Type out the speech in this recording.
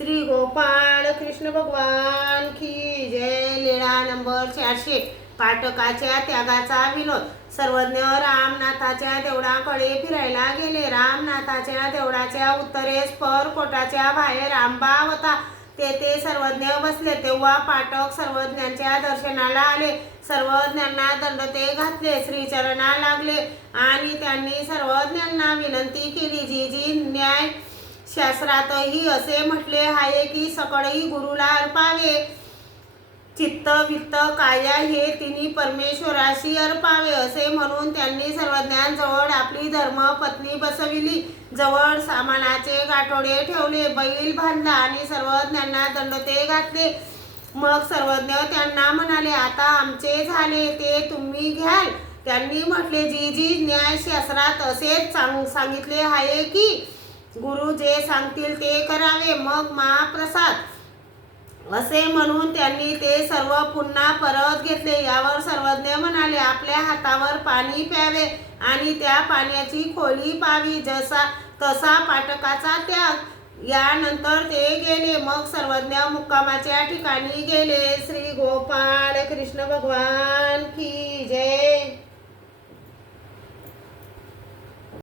श्री गोपाळ कृष्ण भगवान की जय। लीळा नंबर 400। पाटकाच्या त्यागाचा विनोद। सर्वज्ञ रामनाथाच्या देवळाकडे फिरायला गेले। रामनाथाच्या देवळाच्या उत्तरेस परकोटाच्या बाहेर आंबा होता। तेथे सर्वज्ञ बसले तेव्हा पाटक सर्वज्ञांच्या दर्शनाला आले। सर्वज्ञांना दंडते घातले, श्रीचरणा लागले आणि त्यांनी सर्वज्ञांना विनंती केली, जी न्याय शास्त्रातही असे म्हटले आहे की सकळही गुरुला अर्पावे। चित्त वित्त काया हे तिन्ही परमेश्वराशी अर्पावे। असे म्हणून त्यांनी सर्वज्ञांजवळ आपली धर्मपत्नी बसविली। जवळ सामानाचे गाठोडे ठेवले, बैल बांधला आणि सर्वज्ञांना दंडते घातले। मग सर्वज्ञ त्यांना म्हणाले, आता आमचे झाले ते तुम्ही घ्याल। त्यांनी म्हटले, जी न्यायशास्त्रात असेच सांगितले आहे की गुरु जे सांगतील ते करावे, मग महाप्रसाद। असे म्हणून त्यांनी ते सर्व पुन्हा परत घेतले। यावर सर्वज्ञ म्हणाले, आपल्या हातावर पाणी प्यावे आणि त्या पाण्याची खोली पाहावी, तसा पाटकाचा त्याग। यानंतर ते गेले। मग सर्वज्ञ मुक्कामाच्या ठिकाणी गेले। श्री गोपाळ कृष्ण भगवान की जय।